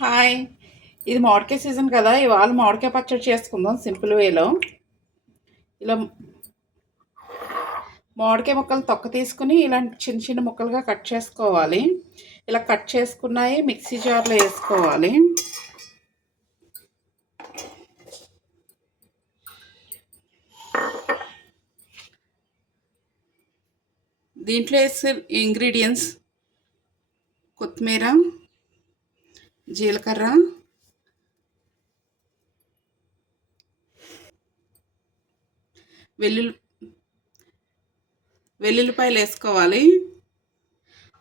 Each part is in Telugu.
హాయ్. ఇది మామిడికాయ సీజన్ కదా ఇవాళ మామిడికాయ పచ్చడి చేసుకుందాం సింపుల్ వేలో. ఇలా మామిడికాయ ముక్కలు తొక్క తీసుకుని ఇలాంటి చిన్న చిన్న ముక్కలుగా కట్ చేసుకోవాలి. ఇలా కట్ చేసుకున్నాయి మిక్సీ జార్లో వేసుకోవాలి. దీంట్లో వేసే ఇంగ్రీడియంట్స్ కొత్తిమీర జీలకర్ర. వెల్లుల్లి వెల్లుల్లిపాయలు వేసుకోవాలి.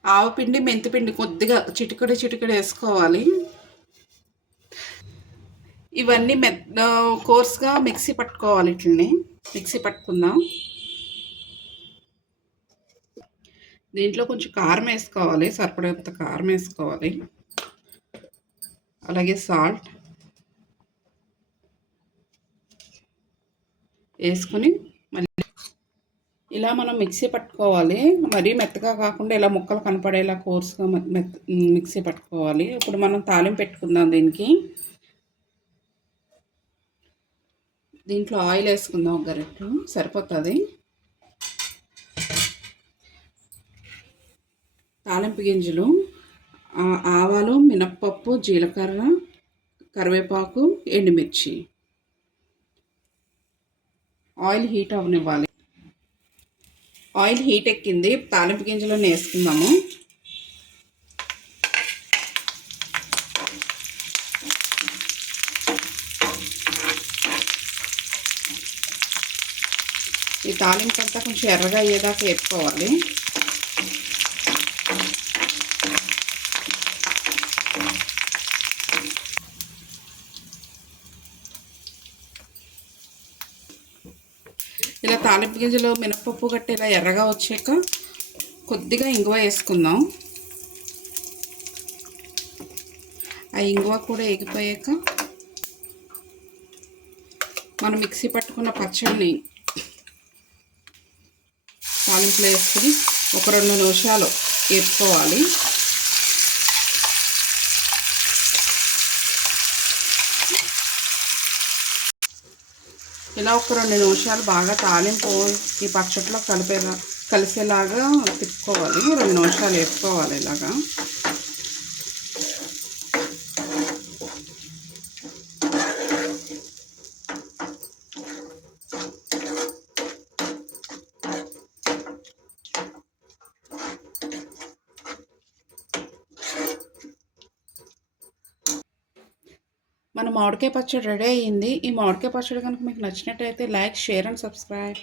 ఆవపిండి మెంతిపిండి కొద్దిగా చిటికడి చిటికడి వేసుకోవాలి. ఇవన్నీ మె కోర్స్గా మిక్సీ పట్టుకోవాలి ఇట్లని మిక్సీ పట్టుకుందాం. దీంట్లో కొంచెం కారం వేసుకోవాలి సరిపడేంత కారం వేసుకోవాలి. అలాగే సాల్ట్ వేసుకొని మళ్ళీ ఇలా మనం మిక్సీ పట్టుకోవాలి. మరీ మెత్తగా కాకుండా ఇలా ముక్కలు కనపడేలా కోర్స్గా మెత్ మిక్సీ పట్టుకోవాలి. ఇప్పుడు మనం తాలింపు పెట్టుకుందాం దీనికి. దీంట్లో ఆయిల్ వేసుకుందాం ఒక గరెట్టు సరిపోతుంది. తాలింపు గింజలు. ఆవాలు మినప్పప్పు జీలకర్ర కరివేపాకు ఎండుమిర్చి. ఆయిల్ హీట్ అవనివ్వాలి. ఆయిల్ హీట్ ఎక్కింది. తాలింపు గింజలను వేసుకుందాము ఈ తాలింపు అంతా కొంచెం ఎర్రగా అయ్యేదాకా వేసుకోవాలి ఇలా తాలింపు గింజలు మినపప్పు గట్టి ఇలా ఎర్రగా వచ్చాక కొద్దిగా ఇంగువ వేసుకుందాం. ఆ ఇంగువ కూడా ఎగిపోయాక మనం మిక్సీ పట్టుకున్న పచ్చడిని తాలింపులో వేసుకుని ఒక రెండు నిమిషాలు వేపుకోవాలి ఇలా ఒక రెండు నిమిషాలు బాగా తాలింపు ఈ పచ్చట్లో కలిపేలా కలిసేలాగా తిప్పుకోవాలి. రెండు నిమిషాలు వేసుకోవాలి ఇలాగా. మన మామిడికాయ పచ్చడి రెడీ అయ్యింది. ఈ మామిడికాయ పచ్చడి కనుక మీకు నచ్చినట్టయితే లైక్ షేర్ అండ్ సబ్స్క్రైబ్.